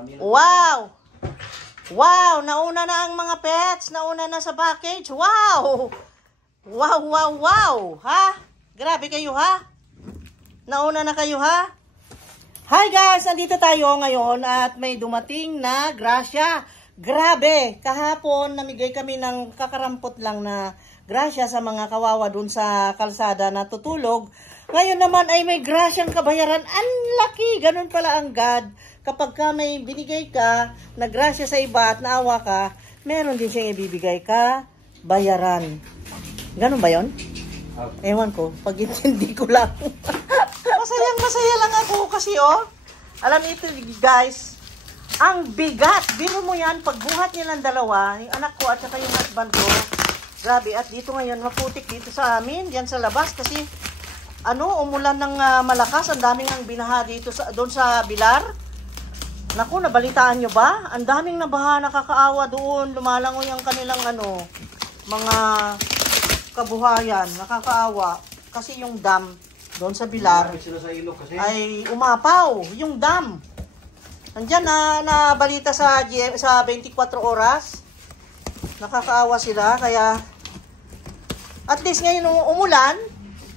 Wow! Wow! Nauna na ang mga pets. Nauna na sa package. Wow! Wow, wow, wow! Ha? Grabe kayo, ha? Nauna na kayo, ha? Hi guys! Andito tayo ngayon at may dumating na grasya. Grabe! Kahapon namigay kami ng kakarampot lang na grasya sa mga kawawa dun sa kalsada na tutulog. Ngayon naman ay may grasyang kabayaran. Ang laki! Ganun pala ang God. Kapag ka may binigay ka na grasya sa iba at naawa ka, meron din siyang ibibigay ka bayaran. Ganun ba yon? Ewan ko. Pag hindi ko lang. Masaya lang ako kasi alam ito guys, ang bigat. Biro mo yan, pagbuhat niya ng dalawa, yung anak ko at saka yung husband ko, grabe. At dito ngayon, maputik dito sa amin, yan sa labas kasi umulan ng malakas. Ang daming ang binaha dito doon sa Bilar. Naku, nabalitaan nyo ba? Ang daming nabaha, nakakaawa doon. Lumalangoy ang kanilang mga kabuhayan. Nakakaawa. Kasi yung dam doon sa Bilar ay umapaw. Yung dam. Nandyan na balita sa 24 oras. Nakakaawa sila. Kaya at least ngayon umulan.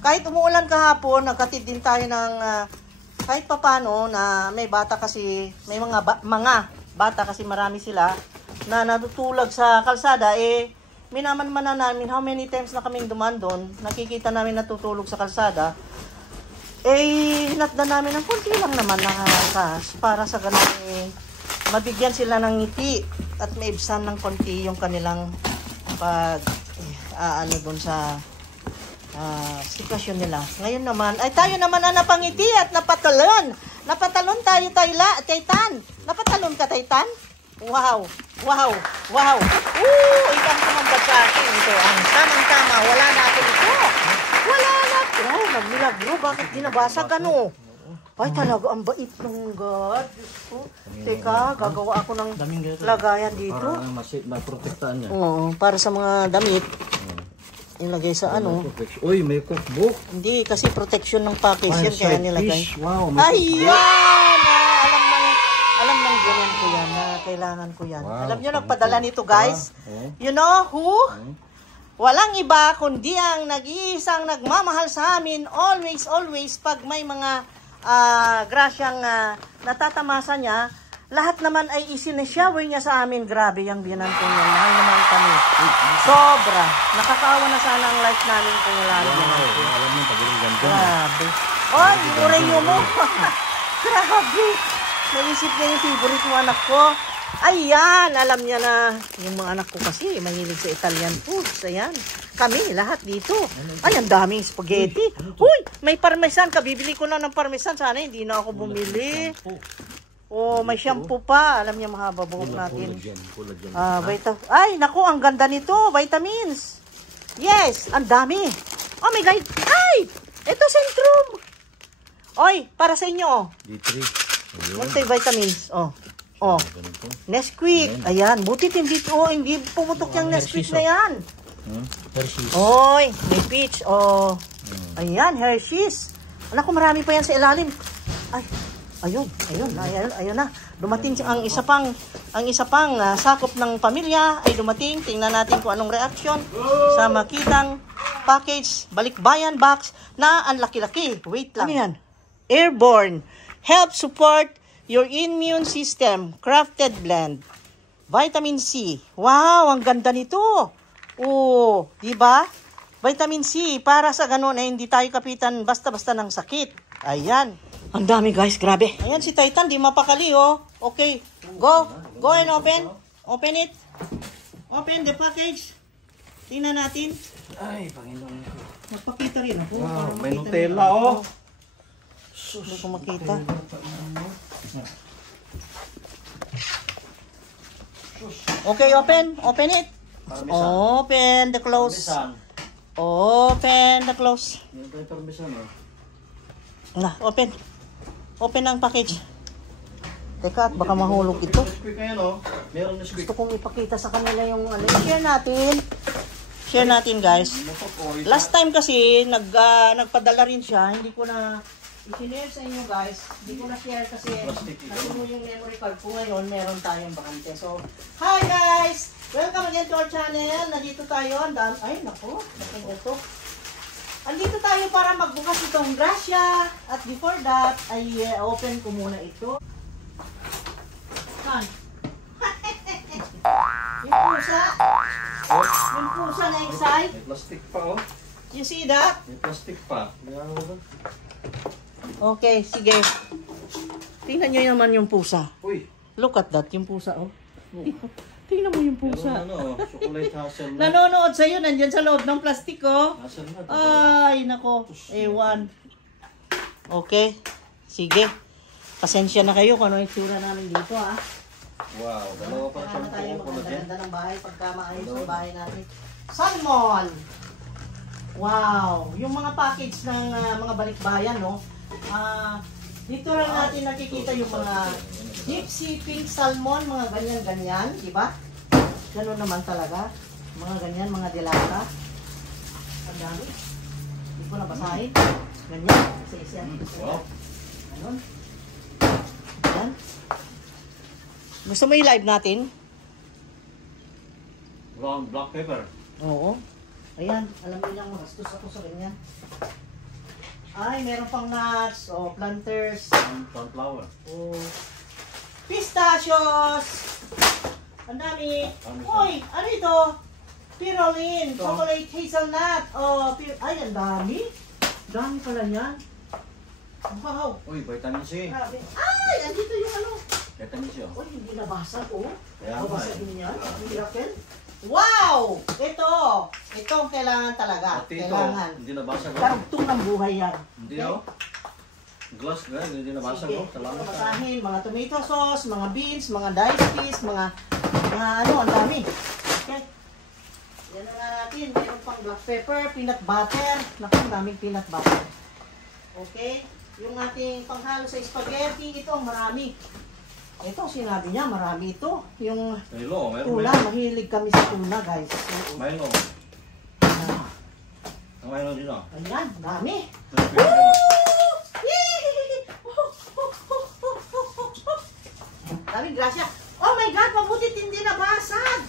Kahit umuulan kahapon, nagkatid din tayo ng kahit papano na may bata kasi, may mga bata kasi marami sila na natutulog sa kalsada. Minaman-manan namin how many times na kaming duman doon, nakikita namin natutulog sa kalsada. Hinatda namin ng konti lang naman na cash para sa ganun mabigyan sila ng ngiti at maibsan ng konti yung kanilang doon sa sitwasyon nila. Ngayon naman, ay tayo naman na napangiti at napatalon. Napatalon tayo, Titan. Napatalon ka, Titan? Wow, wow, wow. Itang tumambad sa akin. Ito, ang tamang-tama. Wala na ako ito. Wala na. Nagmilagro. Bakit dinabasag Ay, talaga, ang bait ng God. Teka, gagawa ako ng lagayan dito. Para maprotektaan niya. Oo, para sa mga damit. Nilagay sa Uy, may cookbook. Hindi, kasi protection ng package yan, kaya nilagay. Wow, ayan! Alam ng ganyan ko yan, na kailangan ko yan. Wow, alam nyo, nagpadala nito guys. You know who? Walang iba kundi ang nag-iisang nagmamahal sa amin. Always, always, pag may mga grasyang natatamasa niya, lahat naman ay isineshower niya sa amin. Grabe yung biyanan ko niya. Mahal naman kami. Sobra. Nakakaawa na sana ang life namin kung wala naman. Alam mo, pagaling ganda. Grabe. Oy, ureyo mo. Grabe. Naisip niya yung favorite mo anak ko. Ayan, alam niya na. Yung mga anak ko kasi, mahilig sa Italian foods. Ayan. Kami, lahat dito. Ay, ang daming spaghetti. Uy, may parmesan. Kabibili ko lang ng parmesan. Sana hindi na ako bumili. May shampoo pa. Alam niya, mahaba buhok natin. Ay, naku, ang ganda nito. Vitamins. Yes, ang dami. Oh my God. Ay, ito Centrum. Oy, para sa inyo. D3. Multivitamins. Nesquik. Ayan, buti hindi pumutok yung Nesquik na yan. Hershey's. Oy, may peach. Ayan, Hershey's. Anak ko, marami pa yan sa ilalim. Ay, ayun na. Dumating ang isa pang sakop ng pamilya ay dumating. Tingnan natin kung anong reaction sa makitang package, balikbayan box na ang laki-laki. Wait lang. Ano yan? Airborne. Help support your immune system. Crafted blend. Vitamin C. Wow, ang ganda nito. Di ba? Vitamin C para sa ganun ay hindi tayo kapitan basta-basta ng sakit. Ayan. Ang dami guys, grabe. Ayan si Titan, di mapakali Okay, go and open. Open it. Open the package. Tingnan natin. Ay, Panginoon ko. Magpakita rin ako. Wow, may Nutella Hindi ko makita. Okay, open. Open it. Open the close. Open the close. Open. Open ang package. Teka, at baka mahulog ito. Gusto kong ipakita sa kanila yung Share natin guys. Last time kasi nagpadala rin siya. Hindi ko na I-share sa inyo guys. Hindi ko na-share kasi Plastic ito. kasi mo yung memory card ko ngayon, meron tayong bakante. So, hi guys! Welcome again to our channel. Nandito tayo. Ay, naku. Bakit ito? Andito tayo para magbukas itong grasya. At before that, ay open ko muna ito. Saan? Yung pusa. Yung pusa na inside. May plastic pa oh. You see that? May plastic pa. Okay, sige. Tingnan nyo naman yung pusa. Uy. Look at that, yung pusa, oh. Tingnan mo yung Meron pusa. ano, chocolate hassle na. Nanonood sa'yo, nandyan sa loob ng plastic, oh. Hassle na. Ay, nako. Ewan. Okay. Sige. Pasensya na kayo kung ano yung itsura namin dito, ha. Wow, dalawa pa Kailangan tayo siyang collagen. maganda ng bahay pagka maayos ang bahay natin. Salmon! Wow! Yung mga package ng mga balikbayan, no? Dito lang natin nakikita yung mga gypsy pink salmon, mga ganyan-ganyan, di ba? Ganun naman talaga. Mga ganyan, mga dilata. Ang dami. Hindi ko nabasahin. Ganyan. Isa-isa. Wow. Ganun. Yan. Gusto mo i-live natin? Brown black pepper. Oo. Ayan, alam niyo lang, magastos ako sa ganyan. Ay, meron pang nuts, o planters, Sunflower. o pistachios. Ang dami. Uy, ano ito? Pirolin, Ito. chocolate hazelnut. O, ay, ang dami. Dami pala yan. Wow. Uy, vitamin C. Grabe. Ay, andito yung ano. Vitamin C oh. Uy, hindi nabasag, oh. Kaya nga Babasagin eh. yan. Ang miracle. Wow! Ito ang kailangan talaga. Pati ito, Kailangan. hindi nabasag oh. Karugtong ng buhay yan. Hindi oh. Glass guys, hindi nabasag Sige, oh. Salamat ito ka. basahin, mga tomato sauce, mga beans, mga diced peas, mga ano, ang dami. Okay. Yan na nga natin. Meron pang black pepper, peanut butter. Naku, ang daming peanut butter. Okay. Yung ating panghalo sa spaghetti, ito marami. Ito, sinabi niya, marami ito. Yung Milo, meron tuna, mahilig kami sa tuna, guys. So, Milo. Ang Milo din oh. ayan, dami. Milo. Daming grasya. Oh my God, mabutit hindi nabasag.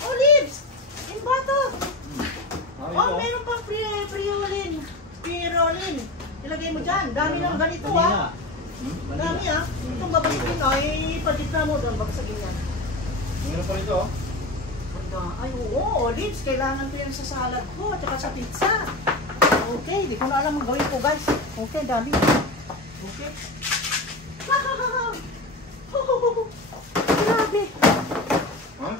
Olives, in bottle. Oh, meron pang Pirolin. Pirolin. Ilagay mo dyan. Dami ng ganito, ah. Dami, ah. Itong babalikin, ay, padita mo doon. Bagsagin yan. Meron pa rito oh. Ay, oo, olives. Kailangan ko yan sa salad ko, at saka sa pizza. Okay, di ko na alam ang gawin ko, guys. Okay, dami. Okay. Grabe. Huh?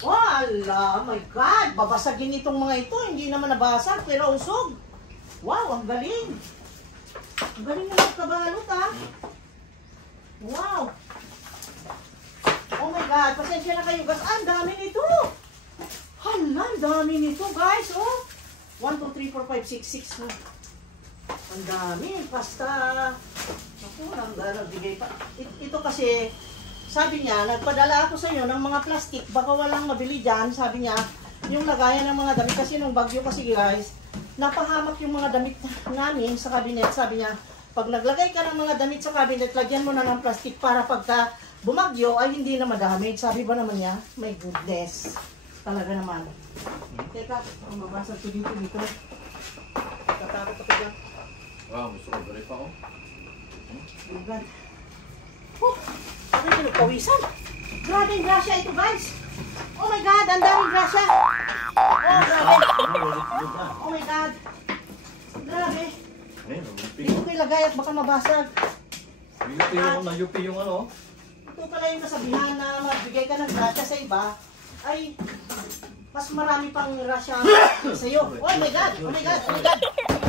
Wala, oh my God. Babasagin itong mga ito. Hindi naman nabasag, pero usog. Wow, ang galing. Ang galing na magkabalot, ha. Wow. Oh my God, pasensya na kayo, guys. Ang dami nito. Hala, ang dami nito, guys. Oh. 1, 2, 3, 4, 5, 6, 6. Ang dami. Basta, ako, nagbigay pa. Ito kasi, sabi niya, nagpadala ako sa iyo ng mga plastic. Baka walang mabili dyan. Sabi niya, yung lagayan ng mga damit. Kasi nung bagyo kasi, guys, napahamak yung mga damit namin sa cabinet. Sabi niya, pag naglagay ka ng mga damit sa cabinet, lagyan mo na ng plastic para pagka bumagyo ay hindi na madamage. Sabi ba naman niya, my goodness. Talaga naman. Teka, mabasag ko dito. Tatakot ako dyan. Wow, gusto ko bari pa oh. Oh God. Oh, ano yung pinagpawisan? Grabe yung grasya ito, guys. Oh my God, ang daming grasya. Oh, grabe. Oh my God. Grabe. Dito ko ilagay at baka mabasag. Yupi yung na-yupi yung ano. Ito pala yung kasabihan na magbigay ka ng grasya sa iba, ay mas marami pang grasya sa iyo. Oh my God! Oh my God! Oh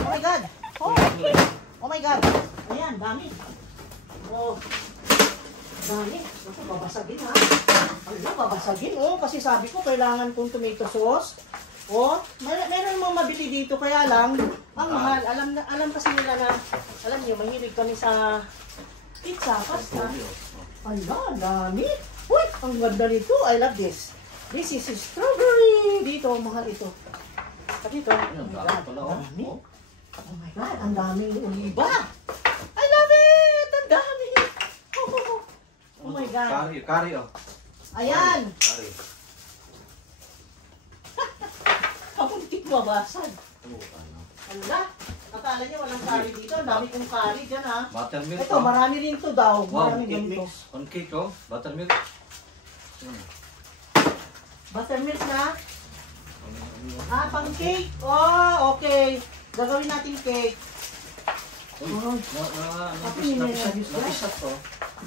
my God! Oh my God! Oh my God! Ayan, dami. Oh. Dami. Naku, babasagin ha. Ano, babasagin oh. Kasi sabi ko, kailangan kong tomato sauce. Oh, meron mga mabili dito, kaya lang, ang mahal. Alam kasi nila na, alam niyo, mahilig kami sa pizza, pasta. Ala, dami. Uy, ang ganda nito. I love this. This is strawberry. Dito, mahal ito. At dito, Ayun, dami pala oh. dami. Oh. Oh my God, ang daming oliba. I love it! Ang dami! Oh my God. Kari, oh. Ayan! Kari. Kamuntik mabasag. Oh, ano. Ano na? Akala niya walang curry dito. Ang dami kong curry dyan ha. Buttermilk, Ito, marami rin to daw. Wow, Marami cake ganito. mix. On cake, oh. Buttermilk. Buttermilk na. Ah, pang cake. Oh, okay. Gagawin natin cake. Uy, Oh. napisat to.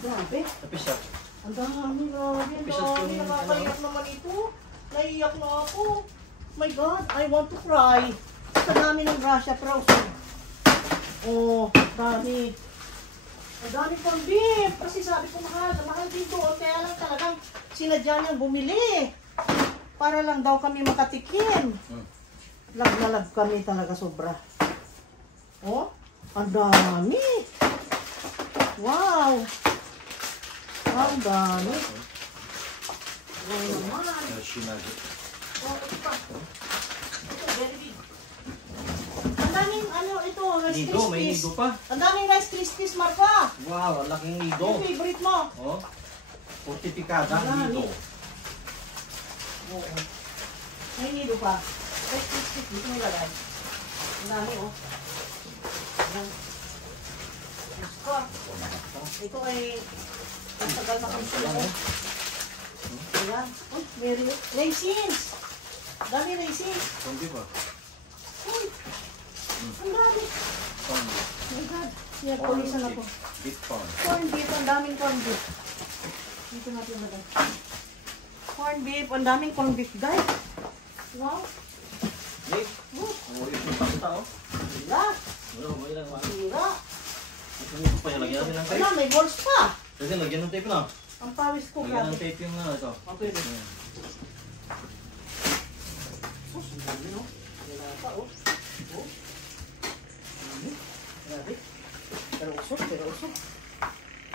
Grabe. Napisat. Ang dami, grabe. Ang Pisas dami. yung Nakakaiyak naman ito. Naiiyak na ako. My God, I want to cry. Sa dami ng grasya, pero oh, dami. Ang dami pang beef. Kasi sabi ko mahal din doon. Kaya lang talagang sinadya niyang bumili. Para lang daw kami makatikim. Lag na lag kami talaga sobra. Oh, ang dami. Wow. Ang dami. Wow naman. Oh, ito pa. Ito, very big. Ang daming ano ito, Rice Nido, may Krispies. nido pa. Ang daming Rice Krispies, Marpa. Wow, ang laking nido. Yung favorite mo. Oh. Fortificada Ang nido. dami. Oo. May nido pa. Rice Krispies, dito nilagay. Ang dami, oh. Ayan. Diyos ko. Ito ay ang tagal na konsumo. Ayan. Uy, may raisins. Dami raisins. Hindi ba? Uy, ang dami. Oh my God. Siya, pulisan ako. Big corn. Corn beef, ang daming corn beef. Dito natin lagay. Corn beef, ang daming corn beef, guys. Wow. Hey, Oh, ang ulit ng pasta, oh. sira. Wala, wala lang. Sira. Ito pa yung lagyan natin ng tape. Wala, may balls pa. Kasi lagyan ng tape na. Ang pawis ko, Lagyan ng grabe. tape yung ito. Oh, pwede. Ayan. Oh, ang dami, no? Wala pa, oh. Oh. Dami. Grabe. Pero usok, pero usok.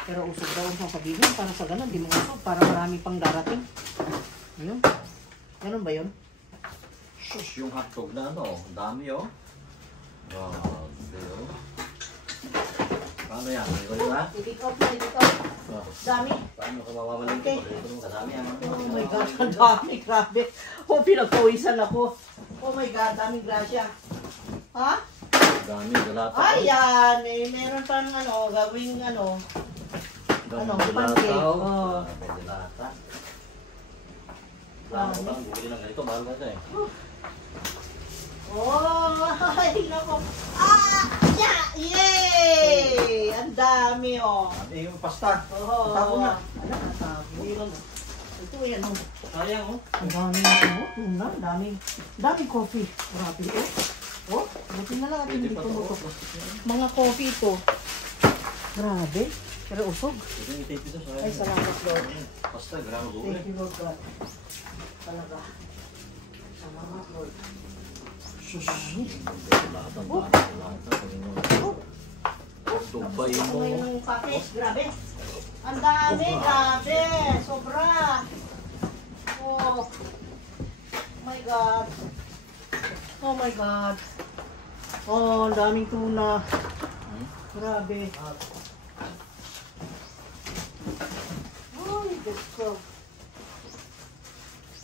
Pero usok daw ang sasabihin para sa ganun, di mo usok. Para marami pang darating. Ayun. Ganun ba yun? Shush, yung hotdog na ano, ang dami, oh. Grabe, oh. Paano yan? Ito yun, ha? Pick up na, pick up. Oh. Dami. Paano ka mawawalan Okay. ito? Ito mo kadami, ano? Oh my God, ang dami, grabe. Oh, pinagpawisan ako. Oh my God, daming grasya. Ha? Dami, dalata. Ayan, eh, meron pang ano, gawing ano. ano, pancake. Oh. May dalata. Wala mo bang bumili ng ganito, mahal na ito, eh. Oh, ay, nako. Ah, yeah, yay! Ang dami, oh. Dami yung pasta. Oh, Tapo na. Ayan, sabi. Ito, yan, oh. Sayang, oh. Ang dami na, oh. Tuna, daming coffee. Grabe, oh. Oh, buti na lang at Pwede hindi pa ito, tumutok. oh. Mga coffee ito. Grabe. Pero usog. Pwede yung tape ito, sayang. Ay, salamat, Lord. Pasta, grano doon, Thank you, Lord God. Talaga. Salamat, Lord. Sus. Dalata, dalata. Oh, Dubai ako mo. ngayon ng package. Grabe. Ang dami, grabe. Sobra. Oh. My God. Oh my God. Oh, ang daming tuna. Grabe. Ay, Diyos ko.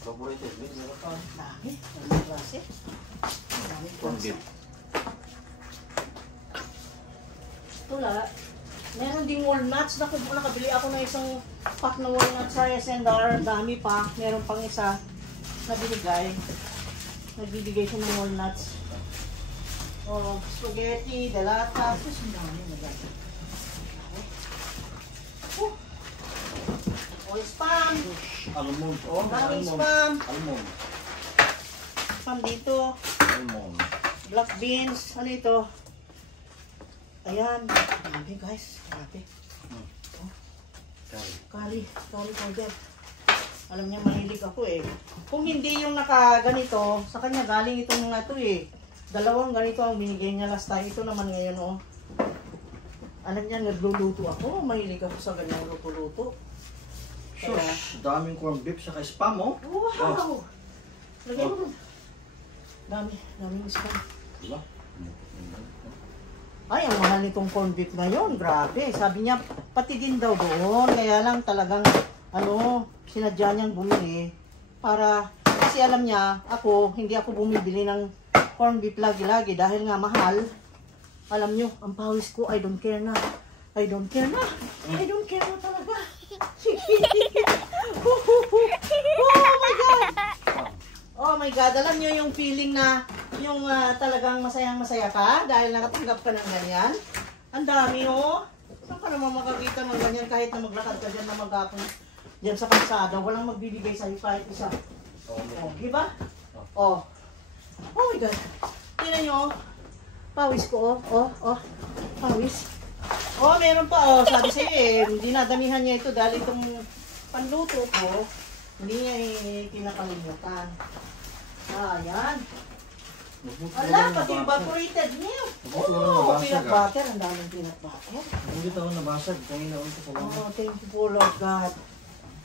Favorite, meron pa. Dami. Ang klase. Ang daming Corn klase. beef. Tula. Meron ding walnuts. Nakabili ako ng isang pack ng walnuts sa S&R. Dami pa. Meron pang isa na binigay. Nagbibigay ko ng walnuts. Oh, spaghetti, delata. Tapos ang dami na dami. Oh. Oil spam. Almond, oh. Daming Almond. spam. Almond. Spam dito. Almond. Black beans. Ano ito? Ayan. Grabe guys. Grabe. Curry. Curry powder. Alam niya mahilig ako eh. Kung hindi yung nakaganito, sa kanya galing itong mga ito eh. Dalawang ganito ang binigay niya last time. Ito naman ngayon oh. Alam niya nagluluto ako. Mahilig ako sa ganyang luto-luto. Kaya, Sus, daming corned beef saka spam, oh. wow! Lagay mo. Daming spam. Diba? Ay, ang mahal nitong corned beef ngayon. Grabe. Sabi niya, pati din daw doon. Kaya lang talagang, sinadya niyang bumili. Para, kasi alam niya, hindi ako bumibili ng corned beef lagi-lagi. Dahil nga mahal. Alam niyo, ang pawis ko, I don't care na. I don't care na. I don't care na talaga. Oh my God! Oh my God, alam niyo yung feeling na yung talagang masayang-masaya ka dahil nakatanggap ka ng ganyan. Ang dami oh. Saan ka naman makakita ng ganyan kahit na maglakad ka dyan na maghapon dyan sa kalsada. Walang magbibigay sa'yo kahit isa. Oh, diba? Oh. Oh my God. Tingnan nyo oh. Pawis ko oh. Pawis. Oh, meron pa oh. Sabi sa'yo eh, dinadamihan niya ito dahil itong panluto ko, hindi niya kinakalimutan. Ayan. Ala, pati evaporated milk. Oh, peanut butter. Ang daming peanut butter. Hindi ako nabasag. Kanina ulit ko lang. Oh, thank you po Lord God.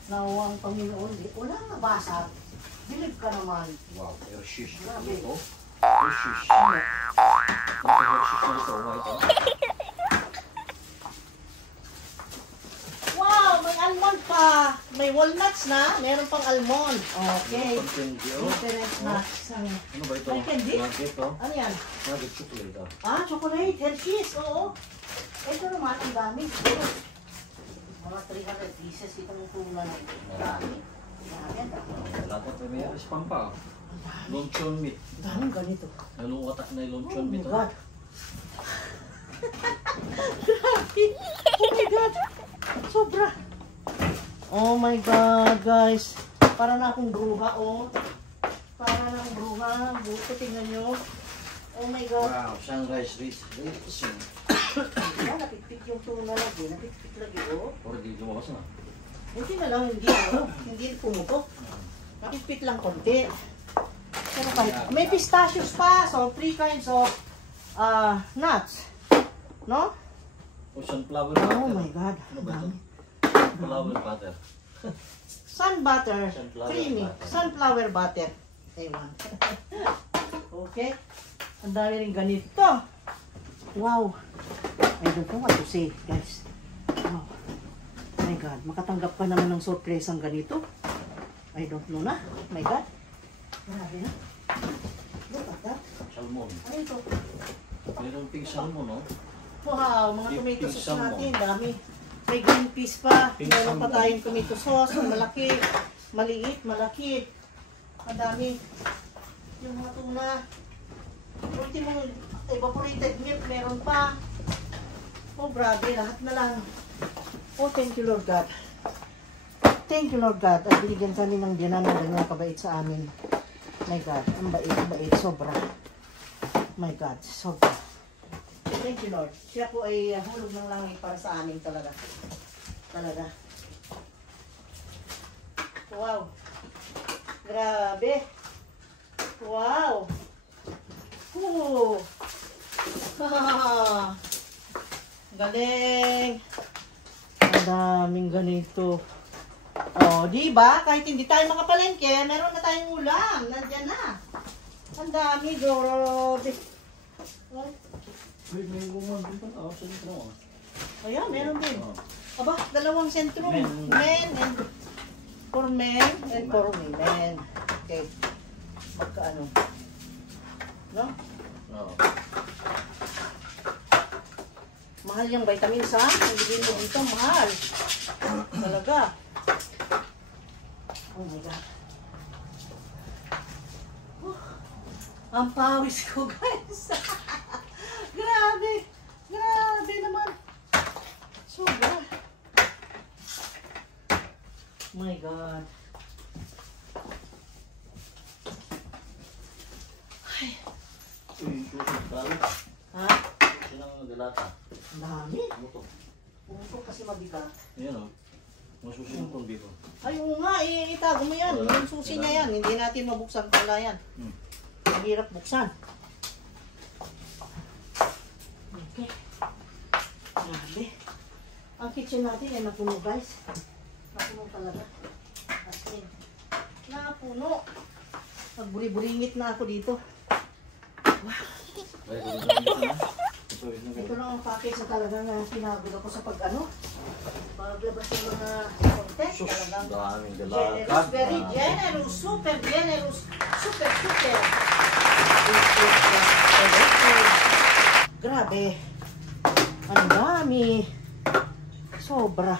Nawang Panginoon. Wala nabasag. Believe ka naman. Wow, Hershey's. Grabe. Ito. Hershey's. Naka-Hershey's na ito. Ito. Wow, may almond pa. May walnuts na. Meron pang almond. Okay. Different nuts. Ano ba ito? May candy? Nugget to? Ano yan? Nugget chocolate to. Ah, chocolate. Hershey's. Oo. Ito naman, ang dami. Mga 300 pieces. Ito ng tuna na ito. Ang dami. Dapat may spam pa. Luncheon meat. Ang daming ganito. Anong watak na yung Oh luncheon my meat? God. Oh my God. Sobra. Oh my God, guys. Para na akong bruha, oh. Para na akong bruha. Buto, tingnan nyo. Oh my God. Wow, sunrise racing. Ah, napitpit yung tuna lagi. Napitpit lagi, oh. Or di lumakas na. Hindi na lang, hindi pumutok. Napitpit lang konti. Pero kahit, may pistachios pa. So, 3 kinds of nuts. No? O sunflower butter. Oh my God. Ano ba ito? Dami. Sunflower butter. Sun butter. Sunflower Creamy. butter. Sunflower butter. Ewan. Okay. Ang dami rin ganito. Wow. I don't know what to say, guys. Wow. My God. Makatanggap ka naman ng sorpresang ganito. I don't know na. My God. Grabe na. Look at that. Salmon. Ano ito? Meron pink salmon, no? Wow, mga Pink tomato sauce salmon. natin, dami. May green peas pa. Pink Meron pa salmon. tayong tomato sauce, malaki, maliit, malaki. Ang dami. Yung mga tuna. Ultimong evaporated milk, meron pa. Oh, grabe, lahat na lang. Oh, thank you Lord God. Thank you Lord God. At binigyan kami ng biyanan na ganyan kabait sa amin. My God, ang bait, sobra. My God, sobra. Thank you, Lord. Siya po ay hulog ng langit para sa amin talaga. Talaga. Wow. Grabe. Wow. Ooh. Galing. Ang daming ganito. Oh, di ba? Kahit hindi tayo makapalengke, meron na tayong ulam. Nandiyan na. Ang dami, grabe. Oh. May gumang din pa. Oh, sentro. Ayan, meron din. Oh. Aba, dalawang sentro. Men. Men and for men and for women. Okay. Magkaano? No? Oh. Mahal yung vitamins ha. Hindi din mo dito, mahal. Talaga. Oh my God. Ang pawis ko, guys. Grabe. Grabe naman. Sobra. My God. Ay. Yung susok talo. Ha? Sinang naglalata. Ang dami. Mutok. Pumusok kasi mabigat. Ayan, oh. Masusin mo itong biko. Ay, oo nga. Itago mo yan. Yung susi niya yan. Hindi natin mabuksan pala yan. Mahirap buksan. Okay. Grabe. Ang kitchen natin ay napuno, guys. Napuno talaga. As in. Napuno. Magburi-buringit na ako dito. Ay, kung saan ito na. Ito lang ang package na talaga na pinagod ako sa paglabas ng mga content. Talagang Daming generous, very generous, super generous, super. Grabe. Ang dami. Sobra.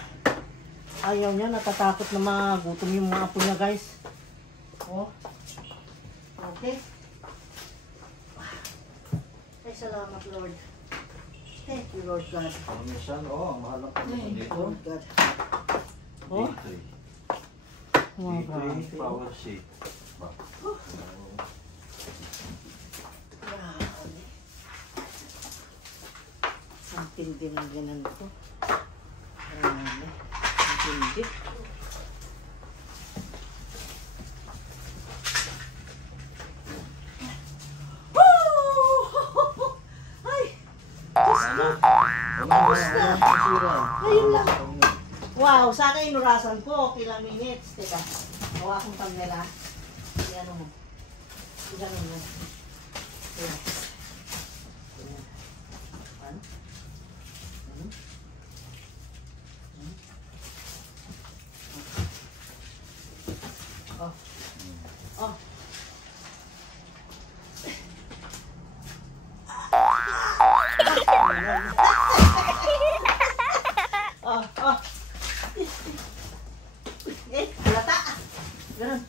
Ayaw niya, natatakot na magutom yung mga apo niya, guys. Oh. Okay. Ay, salamat, Lord. Thank you, Lord God. Minsan, ang mahal ng pagkakas dito. Lord God. Oh. D3 power sheet. Grabe. Ang tindi ng ganan ko. Grabe. Ang tindi. Ayun lang. Wow, sana inurasan ko. Ilang minutes. Teka, hawa akong pamela. Ano mo? Ano mo? Ayan. Ayan. Ano? Ano? Oh. Oh. Oh. Halata. Ganun.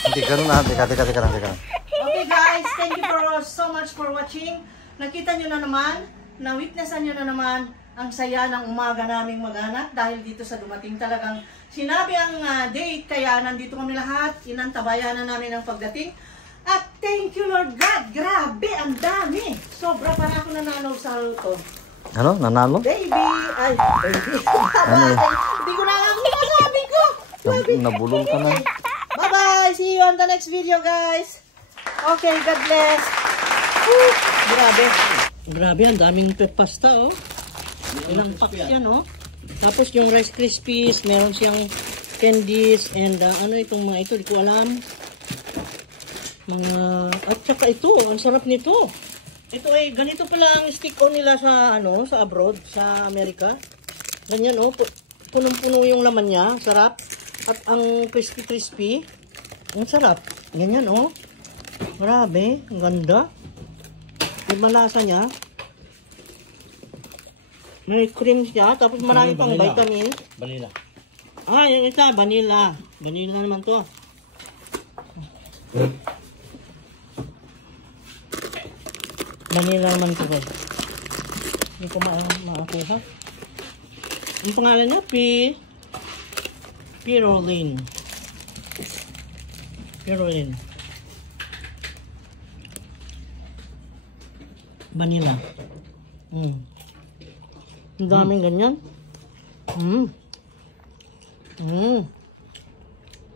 Hindi, ganun na. Teka. Okay guys, thank you so much for watching. Nakita nyo na naman, na-witnessan nyo na naman ang saya ng umaga naming mag-anak dahil dito sa dumating talagang sinabi ang date, kaya nandito kami lahat, inantabayan na namin ang pagdating. At thank you Lord God, grabe, ang dami. Sobra para ako nanalo sa to. Ano? Nanalo? Baby, ay, baby. Hindi ko na alam kung masabi ko. Nabulol ka na. Bye-bye, see you on the next video guys. Okay, God bless. Woo! Grabe. Grabe, ang daming pasta, oh. Ilang packs yan, oh. Tapos yung Rice Krispies, meron siyang candies, and ano itong mga ito, di ko alam. At saka ito, ang sarap nito. Ito ay, ganito pala ang stick-on nila sa, sa abroad, sa Amerika. Ganyan, oh. Punong-puno yung laman niya, sarap. At ang crispy-crispy, ang sarap. Ganyan, oh. Grabe, ang ganda. Yung malasa niya. May cream siya, tapos marami pang vitamin. Vanilla. Ah, yung isa, vanilla. Vanilla naman to. Vanilla naman to, guys. Hindi ko makakuha. Ang pangalan niya, Pirulene. Vanilla. Ang daming ganyan.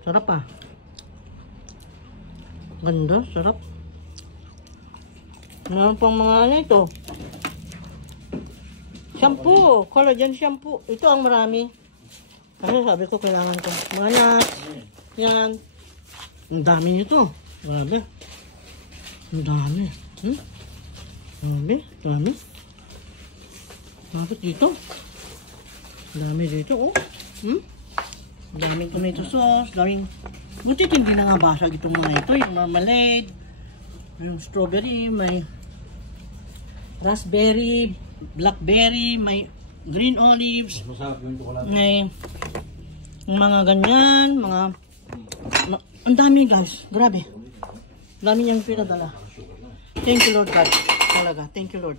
Sarap ah. Ganda, sarap. Meron pang mga ano ito. Shampoo. Collagen shampoo. Ito ang marami. Kasi sabi ko kailangan ko. Mga nuts. Yan. Ang dami nito. Grabe. Ang dami. Dami. Bakit dito? Dami dito, oh. Daming tomato sauce, daming... Butit hindi na nga basag itong mga ito. Yung marmalade, yung strawberry, may raspberry, blackberry, may green olives, may mga ganyan, ang dami guys, grabe. Ang dami niyang pinadala. Thank you Lord God. Talaga, thank you Lord.